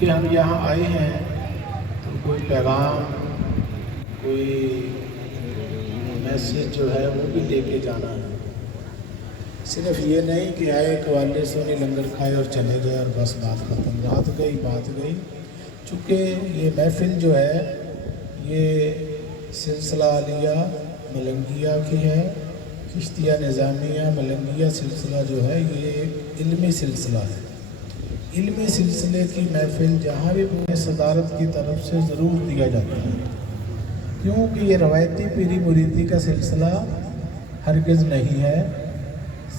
کہ ہم یہاں آئے ہیں تو کوئی پیغام، کوئی میسیج جو ہے وہ بھی لے کے جانا ہے۔ صرف یہ نہیں کہ آئے قوالے سونے لنگر کھائے اور چلے گئے اور بس بات ختم، بات گئی۔ چونکہ یہ محفل جو ہے یہ سلسلہ عالیہ ملنگیہ کی ہے، چشتیہ نظامیہ ملنگیہ سلسلہ جو ہے یہ ایک علمی سلسلہ ہے۔ علمی سلسلے کی محفل جہاں بھی پورے صدارت کی طرف سے ضرور دیا جاتا ہے، کیونکہ یہ روایتی پیری مریدی کا سلسلہ ہرگز نہیں ہے۔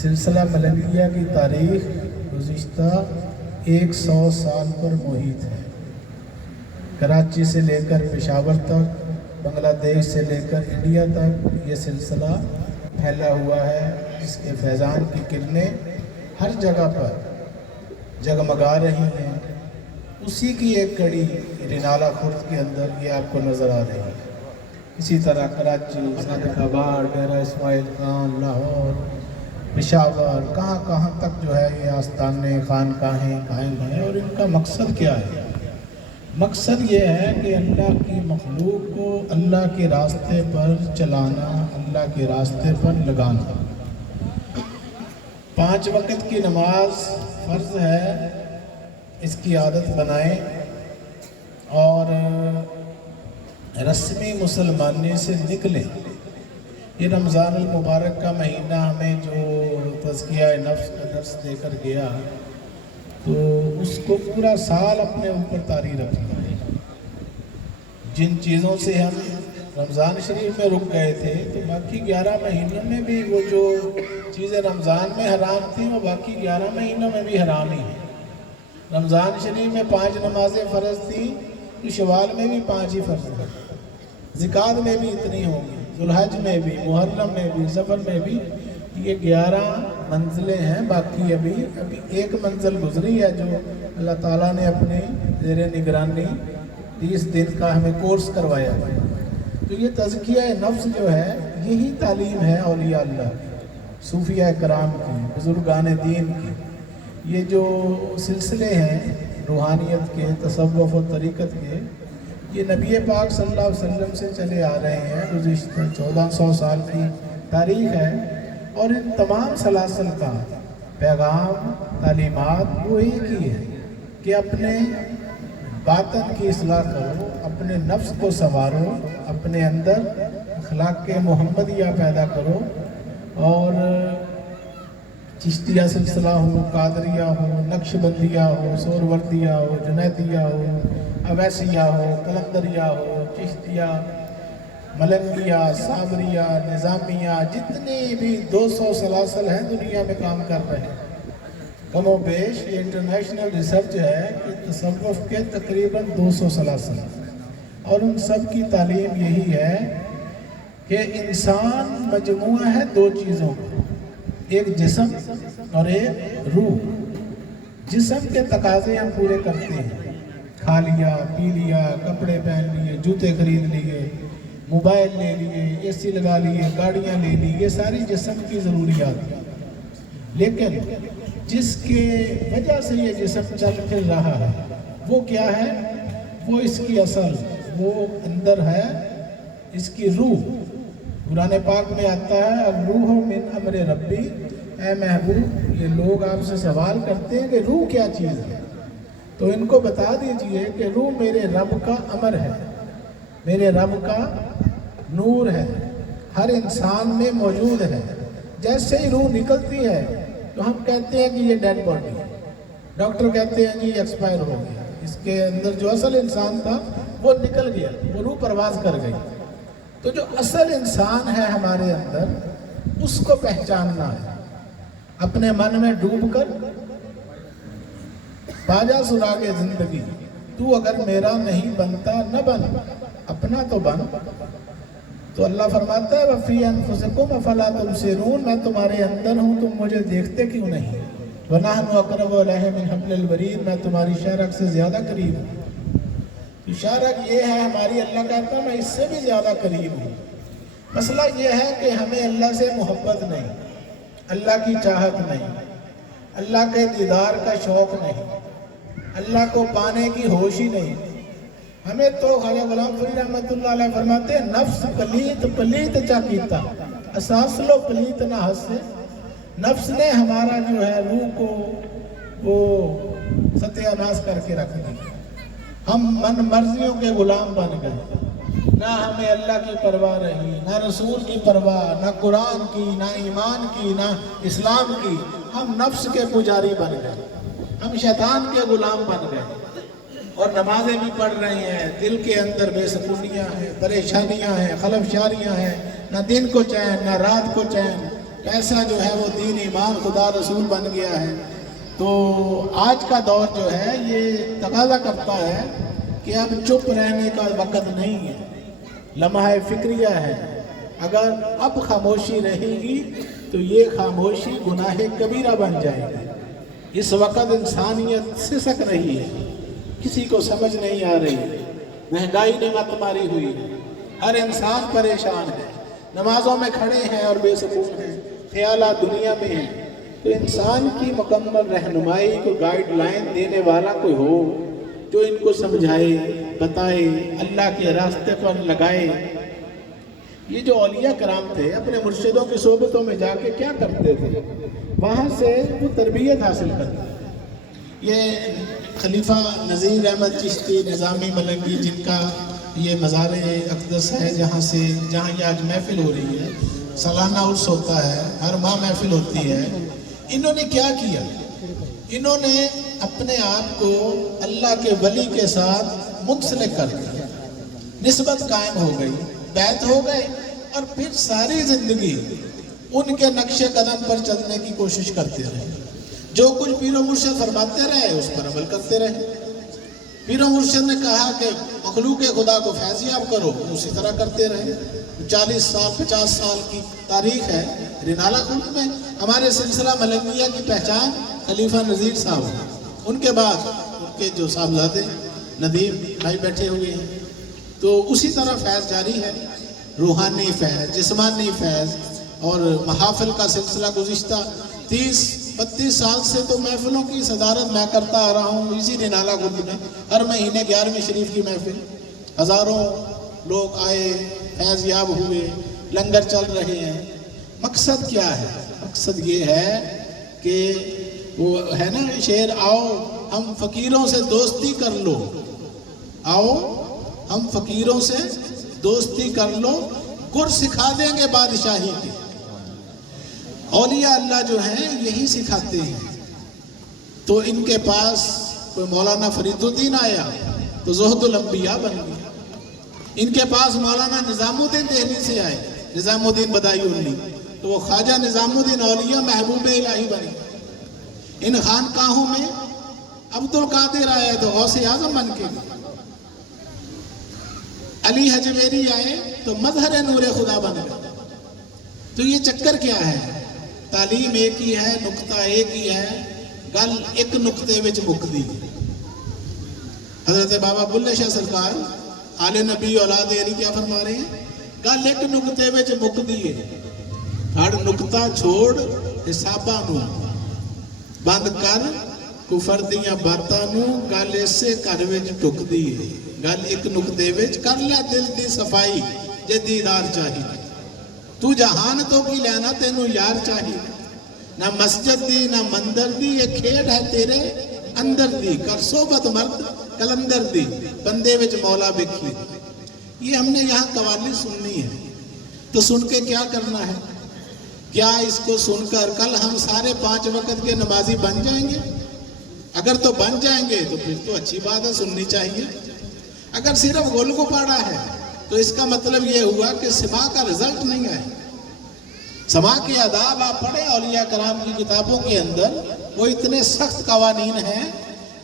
سلسلہ ملنگیہ کی تاریخ گزشتہ 100 سال پر محیط ہے۔ کراچی سے لے کر پشاور تک، بنگلہ دیش سے لے کر انڈیا تک یہ سلسلہ پھیلا ہوا ہے۔ اس کے فیضان کی کرنیں ہر جگہ پر جگمگا رہی ہیں۔ اسی کی ایک کڑی رینالہ خرد کے اندر یہ آپ کو نظر آ رہی ہے۔ اسی طرح کراچی، صادق آباد، ڈیرہ اسماعیل خان، لاہور، پشاور، کہاں تک جو ہے یہ آستانے خانقاہیں قائم ہیں۔ اور ان کا مقصد کیا ہے؟ مقصد یہ ہے کہ اللہ کی مخلوق کو اللہ کے راستے پر چلانا، اللہ کے راستے پر لگانا۔ 5 وقت کی نماز فرض ہے، اس کی عادت بنائیں اور رسمی مسلمانی سے نکلیں۔ یہ رمضان المبارک کا مہینہ ہمیں جو تزکیہ نفس کا درس دے کر گیا، تو اس کو پورا سال اپنے اوپر طاری رکھنا ہے۔ جن چیزوں سے ہم رمضان شریف میں رک گئے تھے، تو باقی 11 مہینوں میں بھی وہ جو چیزیں رمضان میں حرام تھیں وہ باقی 11 مہینوں میں بھی حرام ہی ہیں۔ رمضان شریف میں 5 نمازیں فرض تھیں، تو شوال میں بھی 5 ہی فرض ہیں، زکوٰۃ میں بھی اتنی ہوں گی، ذوالحج میں بھی، محرم میں بھی، سفر میں بھی۔ یہ 11 منزلیں ہیں، باقی ابھی ایک منزل گزری ہے جو اللہ تعالیٰ نے اپنے زیر نگرانی 30 دن کا ہمیں کورس کروایا ہے۔ تو یہ تزکیہ نفس جو ہے یہی تعلیم ہے اولیاء اللہ کی، صوفیاء کرام کی، بزرگان دین کی۔ یہ جو سلسلے ہیں روحانیت کے، تصوف و طریقت کے، یہ نبی پاک صلی اللہ علیہ وسلم سے چلے آ رہے ہیں۔ گزشتہ 1400 سال کی تاریخ ہے، اور ان تمام سلاسل کا پیغام، تعلیمات وہ ایک ہی ہے کہ اپنے باطن کی اصلاح کرو، اپنے نفس کو سنوارو، اپنے اندر اخلاق محمدیہ پیدا کرو۔ اور چشتیہ سلسلہ ہو، قادریہ ہو، نقشبندیہ ہو، سہروردیہ ہو، جنیدیہ ہو، اویسیہ ہو، قلندریہ ہو، چشتیہ، ملنگیہ، صابریہ، نظامیہ، جتنے بھی 200 سلاسل ہیں دنیا میں کام کر رہے ہیں۔ کم و بیش یہ انٹرنیشنل ریسرچ ہے کہ تصوف کے تقریباً 200 سلاسل ہیں، اور ان سب کی تعلیم یہی ہے کہ انسان مجموعہ ہے 2 چیزوں کا، ایک جسم اور ایک روح۔ جسم کے تقاضے ہم پورے کرتے ہیں، کھا لیا، پی لیا، کپڑے پہن لیے، جوتے خرید لیے، موبائل لے لیے، اے سی لگا لیے، گاڑیاں لے لی، یہ ساری جسم کی ضروریات ہیں۔ لیکن جس کے وجہ سے یہ جسم چل پھر رہا ہے وہ کیا ہے؟ وہ اس کی اصل، وہ اندر ہے اس کی روح۔ قرآن پاک میں آتا ہے الروح من امر ربی۔ اے محبوب، یہ لوگ آپ سے سوال کرتے ہیں کہ روح کیا چیز ہے، تو ان کو بتا دیجئے کہ روح میرے رب کا امر ہے، میرے رب کا نور ہے، ہر انسان میں موجود ہے۔ جیسے ہی روح نکلتی ہے تو ہم کہتے ہیں کہ یہ ڈیڈ باڈی ہے، ڈاکٹر کہتے ہیں جی ایکسپائر ہو گیا، اس کے اندر جو اصل انسان تھا وہ نکل گیا، وہ روح پرواز کر گئی۔ تو جو اصل انسان ہے ہمارے اندر، اس کو پہچاننا ہے، اپنے من میں ڈوب کر باجا سراغ زندگی، تو اگر میرا نہیں بنتا نہ بن، اپنا تو بن۔ تو اللہ فرماتا ہے وَفِي أَنفُسِكُمْ أَفَلَا تُبْصِرُونَ، میں تمہارے اندر ہوں، تم مجھے دیکھتے کیوں نہیں؟ وَنَحْنُ أَقْرَبُ إِلَيْهِ مِنْ حَبْلِ الْوَرِيدِ، میں تمہاری شہرک سے زیادہ قریب ہوں۔ تو شہرک یہ ہے ہماری، اللہ کہتا ہے میں اس سے بھی زیادہ قریب ہوں۔ مسئلہ یہ ہے کہ ہمیں اللہ سے محبت نہیں، اللہ کی چاہت نہیں، اللہ کے دیدار کا شوق نہیں۔ اللہ کو پانے کی ہوش ہی نہیں. ہمیں تو خواجہ غلام فرید رحمۃ اللہ علیہ فرماتے ہیں نفس پلیت پلیت چا کیتا اساس لو پلیت نہ ہنسے. نفس نے ہمارا جو ہے روح کو وہ ستیہ ناش کر کے رکھ دیا. ہم من مرضیوں کے غلام بن گئے. نہ ہمیں اللہ کی پرواہ رہی، نہ رسول کی پرواہ، نہ قرآن کی، نہ ایمان کی، نہ اسلام کی. ہم نفس کے پجاری بن گئے، ہم شیطان کے غلام بن گئے. اور نمازیں بھی پڑھ رہے ہیں، دل کے اندر بے سکونیاں ہیں، پریشانیاں ہیں، خلفشاریاں ہیں، نہ دن کو چین نہ رات کو چین. پیسہ جو ہے وہ دین ایمان خدا رسول بن گیا ہے. تو آج کا دور جو ہے یہ تقاضا کرتا ہے کہ اب چپ رہنے کا وقت نہیں ہے، لمحہ فکریہ ہے. اگر اب خاموشی رہے گی تو یہ خاموشی گناہ کبیرہ بن جائے گی. اس وقت انسانیت سسک رہی ہے، کسی کو سمجھ نہیں آ رہی. مہنگائی نے مت ماری ہوئی ہے، ہر انسان پریشان ہے، نمازوں میں کھڑے ہیں اور بے سکون ہیں، خیالات دنیا میں ہیں. تو انسان کی مکمل رہنمائی کو گائیڈ لائن دینے والا کوئی ہو جو ان کو سمجھائے، بتائے، اللہ کے راستے پر لگائے. یہ جو اولیاء کرام تھے اپنے مرشدوں کی صحبتوں میں جا کے کیا کرتے تھے؟ وہاں سے وہ تربیت حاصل کرتے. یہ خلیفہ نذیر احمد چشتی نظامی ملنگی جن کا یہ مزار اقدس ہے، جہاں یہ آج محفل ہو رہی ہے، سالانہ عرس ہوتا ہے، ہر ماہ محفل ہوتی ہے. انہوں نے کیا کیا؟ انہوں نے اپنے آپ کو اللہ کے ولی کے ساتھ منسلک کر دیا، نسبت قائم ہو گئی، بیعت ہو گئی، اور پھر ساری زندگی ان کے نقش قدم پر چلنے کی کوشش کرتے رہے. جو کچھ پیر و مرشد فرماتے رہے اس پر عمل کرتے رہے. پیر و مرشد نے کہا کہ مخلوق خدا کو فیضیاب کرو، اسی طرح کرتے رہے. 40 سال 50 سال کی تاریخ ہے رنالہ خلد میں. ہمارے سلسلہ ملنگیہ کی پہچان خلیفہ نذیر صاحب، ان کے بعد ان کے جو صاحبزادے ندیم بھائی بیٹھے ہوئے ہیں. تو اسی طرح فیض جاری ہے، روحانی فیض، جسمانی فیض. اور محافل کا سلسلہ گزشتہ 30-32 سال سے تو محفلوں کی صدارت میں کرتا آ رہا ہوں اسی رنالہ خلد میں. ہر مہینے 11ویں شریف کی محفل، ہزاروں لوگ آئے، فیض یاب ہوئے، لنگر چل رہے ہیں. مقصد کیا ہے؟ مقصد یہ ہے کہ وہ ہے نا شعر، آؤ ہم فقیروں سے دوستی کر لو، آؤ ہم فقیروں سے دوستی کر لو، گر سکھا دیں گے بادشاہی کی. اولیاء اللہ جو ہیں یہی سکھاتے ہیں. تو ان کے پاس کوئی مولانا فرید الدین آیا تو زہد الانبیاء بن گیا. ان کے پاس مولانا نظام الدین دہلی سے آئے، نظام الدین بدائی النی، تو وہ خواجہ نظام الدین اولیاء محبوب الہی بن گئے. ان خانقاہوں میں عبد القادر آئے تو غوث اعظم بن کے گئے. علی حجویری آئے تو مظہر نور خدا بن گئے. تو یہ چکر کیا ہے؟ تعلیم ایک ہی ہے، نقطہ ایک ہی ہے، گل ایک نقطے وچ مکدی. حضرت بابا بلے شاہ سرکار آل نبی اولاد علی کیا فرما رہے ہیں؟ گل ایک نقطے وچ مکدی ہے، ہر نقطہ چھوڑ حساباں نو بند کر کفر دیاں باتاں نو، گل اسے گھر وچ ٹکدی ہے. گل ایک نقطے وچ کر لے دل دی صفائی، جے دیدار چاہیے. تو جہان تو کی لینا، تینوں یار چاہیے. نہ مسجد دی نہ مندر دی، یہ کھیڑ ہے تیرے اندر دی. کر صحبت مرد کلندر دی، بندے وچ مولا بکھی. یہ ہم نے یہاں قوالی سننی ہے. تو سن کے کیا کرنا ہے؟ کیا اس کو سن کر کل ہم سارے 5 وقت کے نمازی بن جائیں گے؟ اگر تو بن جائیں گے تو پھر تو اچھی بات ہے، سننی چاہیے. اگر صرف گول کو پاڑا ہے تو اس کا مطلب یہ ہوا کہ سماع کا رزلٹ نہیں آئے. سماع کے آداب آپ پڑھیں اولیاء کرام کی کتابوں کے اندر، وہ اتنے سخت قوانین ہیں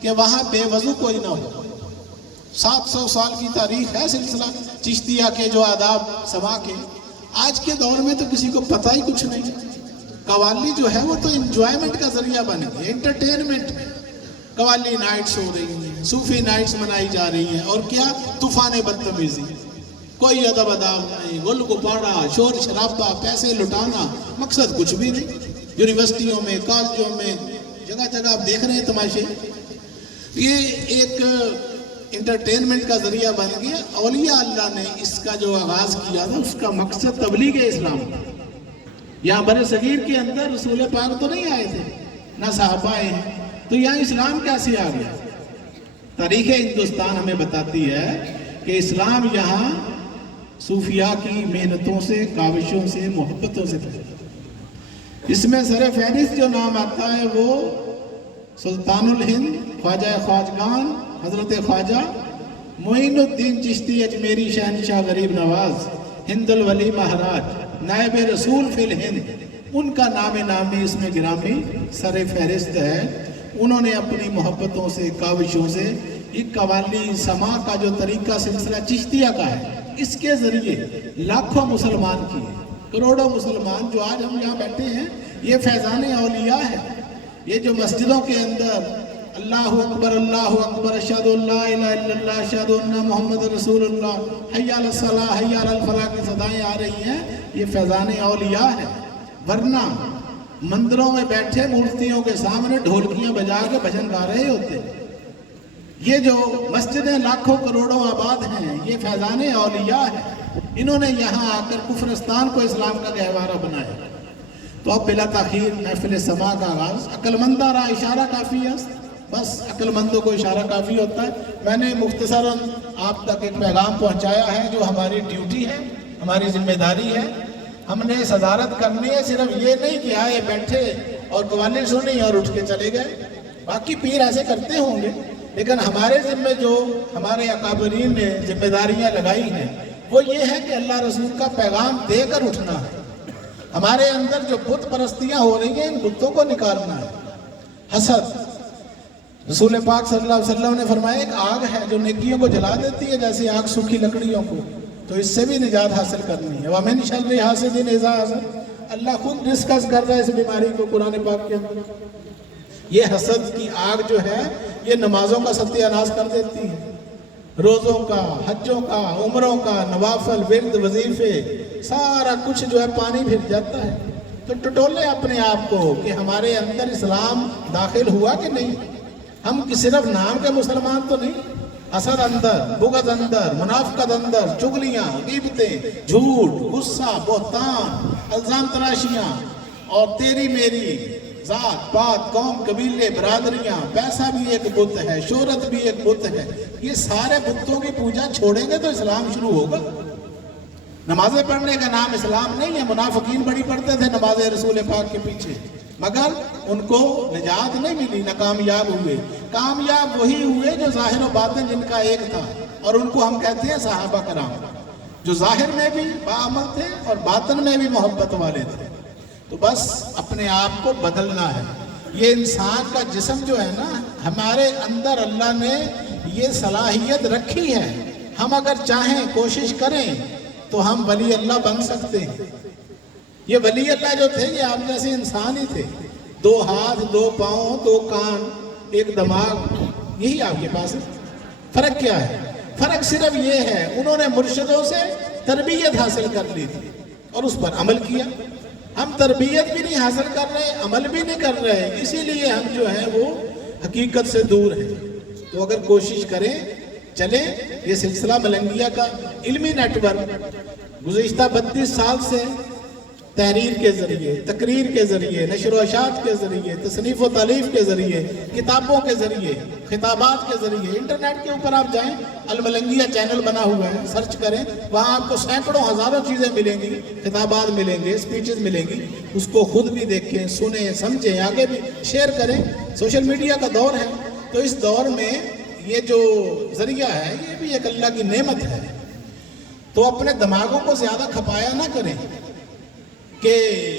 کہ وہاں بے وضو کوئی نہ ہو. 700 سال کی تاریخ ہے سلسلہ چشتیہ کے جو آداب سماع کے. آج کے دور میں تو کسی کو پتہ ہی کچھ نہیں. قوالی جو ہے وہ تو انجوائمنٹ کا ذریعہ بن گئی، انٹرٹینمنٹ. قوالی نائٹس ہو رہی ہیں، صوفی نائٹس منائی جا رہی ہیں، اور کیا طوفان بدتمیزی. کوئی ادب اداب نہیں، گل گپاڑا، شور شرابہ، پیسے لٹانا، مقصد کچھ بھی نہیں. یونیورسٹیوں میں، کالجوں میں، جگہ جگہ آپ دیکھ رہے ہیں تماشے. یہ ایک انٹرٹینمنٹ کا ذریعہ بن گیا. اولیاء اللہ نے اس کا جو آغاز کیا تھا اس کا مقصد تبلیغ اسلام. یہاں بر صغیر کے اندر رسول پاک تو نہیں آئے تھے، نہ صحابہ آئے ہیں، تو یہاں اسلام کیسے آ گیا؟ تاریخ ہندوستان ہمیں بتاتی ہے کہ اسلام یہاں صوفیاء کی محنتوں سے، کاوشوں سے، محبتوں سے تھا. اس میں سر فہرست جو نام آتا ہے وہ سلطان الہند خواجہ خواجگان حضرت خواجہ معین الدین چشتی اجمیری شہنشاہ غریب نواز ہند الولی مہاراج نائب رسول فی الہند، ان کا نام نامی اس میں گرامی سر فہرست ہے. انہوں نے اپنی محبتوں سے، کاوشوں سے یہ قوالی سماع کا جو طریقہ سلسلہ چشتیہ کا ہے، اس کے ذریعے لاکھوں مسلمان کیے، کروڑوں مسلمان جو آج ہم یہاں بیٹھے ہیں. یہ فیضان اولیاء ہے. یہ جو مسجدوں کے اندر اللہ اکبر اشہد ان لا الہ الا اللہ اشہد ان محمد رسول اللہ حی علی الصلاۃ حی علی الفلاح کی صدائیں آ رہی ہیں، یہ فیضان اولیاء ہے. ورنہ مندروں میں بیٹھے مورتیوں کے سامنے ڈھولکیاں بجا کے بھجن گا رہے ہوتے. یہ جو مسجدیں لاکھوں کروڑوں آباد ہیں، یہ فیضان اولیاء ہے. انہوں نے یہاں آ کر کفرستان کو اسلام کا گہوارہ بنایا. تو اب بلا تاخیر محفل سماع کا آغاز. عقل مندہ را اشارہ کافی ہے، بس عقل مندوں کو اشارہ کافی ہوتا ہے. میں نے مختصراً آپ تک ایک پیغام پہنچایا ہے جو ہماری ڈیوٹی ہے، ہماری ذمہ داری ہے. ہم نے صدارت کرنی ہے، صرف یہ نہیں کہ آئے بیٹھے اور قوالی سنی اور اٹھ کے چلے گئے. باقی پیر ایسے کرتے ہوں گے، لیکن ہمارے ذمہ جو ہمارے اکابرین نے ذمہ داریاں لگائی ہیں وہ یہ ہے کہ اللہ رسول کا پیغام دے کر اٹھنا ہے. ہمارے اندر جو بت پرستیاں ہو رہی ہیں، ان بتوں کو نکالنا ہے. حسد، رسول پاک صلی اللہ علیہ وسلم نے فرمایا ایک آگ ہے جو نیکیوں کو جلا دیتی ہے جیسے آگ سوکھی لکڑیوں کو، تو اس سے بھی نجات حاصل کرنی ہے. وَمِن شَرِّ حَاسِدٍ إِذَا حَسَدَ، اللہ خود ڈسکس کر رہا ہے اس بیماری کو قرآن پاک کے اندر. یہ حسد کی آگ جو ہے یہ نمازوں کا ستیہ ناش کر دیتی ہے، روزوں کا، حجوں کا، عمروں کا، نوافل، ورد، وظیفے، سارا کچھ جو ہے پانی پھر جاتا ہے. تو ٹٹولے اپنے آپ کو کہ ہمارے اندر اسلام داخل ہوا کہ نہیں. ہم صرف نام کے مسلمان تو نہیں، حسد اندر، بغض اندر، منافقت اندر، چغلیاں، غیبتیں، جھوٹ، غصہ، بہتان، الزام تراشیاں، اور تیری میری ذات پات، قوم، قبیلے، برادریاں، پیسہ بھی ایک بت ہے، شہرت بھی ایک بت ہے. یہ سارے بتوں کی پوجا چھوڑیں گے تو اسلام شروع ہوگا. نمازیں پڑھنے کا نام اسلام نہیں ہے. منافقین بڑی پڑھتے تھے نماز رسول پاک کے پیچھے، مگر ان کو نجات نہیں ملی، نہ کامیاب ہوئے. کامیاب وہی ہوئے جو ظاہر و باطن جن کا ایک تھا، اور ان کو ہم کہتے ہیں صحابہ کرام، جو ظاہر میں بھی باعمل تھے اور باطن میں بھی محبت والے تھے. تو بس اپنے آپ کو بدلنا ہے. یہ انسان کا جسم جو ہے نا، ہمارے اندر اللہ نے یہ صلاحیت رکھی ہے. ہم اگر چاہیں، کوشش کریں تو ہم ولی اللہ بن سکتے ہیں. یہ ولی اللہ جو تھے یہ آپ جیسے انسان ہی تھے. 2 ہاتھ، 2 پاؤں، 2 کان، ایک دماغ، یہی آپ کے پاس ہے. فرق کیا ہے؟ فرق صرف یہ ہے انہوں نے مرشدوں سے تربیت حاصل کر لی تھی اور اس پر عمل کیا. ہم تربیت بھی نہیں حاصل کر رہے، عمل بھی نہیں کر رہے، اسی لیے ہم جو ہیں وہ حقیقت سے دور ہیں. تو اگر کوشش کریں، چلیں. یہ سلسلہ ملنگیا کا علمی نیٹ ورک گزشتہ 32 سال سے تحریر کے ذریعے، تقریر کے ذریعے، نشر و اشاعت کے ذریعے، تصنیف و تالیف کے ذریعے، کتابوں کے ذریعے، خطابات کے ذریعے، انٹرنیٹ کے اوپر آپ جائیں، الملنگیا چینل بنا ہوا ہے، سرچ کریں، وہاں آپ کو سینکڑوں ہزاروں چیزیں ملیں گی، خطابات ملیں گے، اسپیچز ملیں گی. اس کو خود بھی دیکھیں، سنیں، سمجھیں، آگے بھی شیئر کریں. سوشل میڈیا کا دور ہے، تو اس دور میں یہ جو ذریعہ ہے یہ بھی ایک اللہ کی نعمت ہے. تو اپنے دماغوں کو زیادہ کھپایا نہ کریں کہ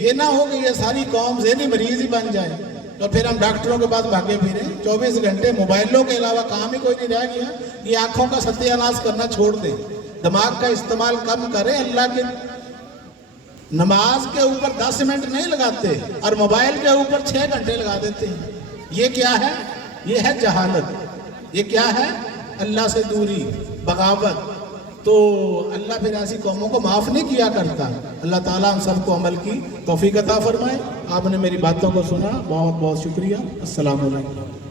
یہ نہ ہو کہ یہ ساری قوم ذہنی مریض ہی بن جائے اور پھر ہم ڈاکٹروں کے پاس بھاگے پھریں. 24 گھنٹے موبائلوں کے علاوہ کام ہی کوئی نہیں رہ گیا. یہ آنکھوں کا ستیہ ناش کرنا چھوڑ دیں، دماغ کا استعمال کم کریں. اللہ کے نماز کے اوپر 10 منٹ نہیں لگاتے اور موبائل کے اوپر 6 گھنٹے لگا دیتے ہیں. یہ کیا ہے؟ یہ ہے جہالت. یہ کیا ہے؟ اللہ سے دوری، بغاوت. تو اللہ پھر ایسی قوموں کو معاف نہیں کیا کرتا. اللہ تعالیٰ ہم سب کو عمل کی توفیق عطا فرمائے. آپ نے میری باتوں کو سنا، بہت بہت شکریہ. السلام علیکم.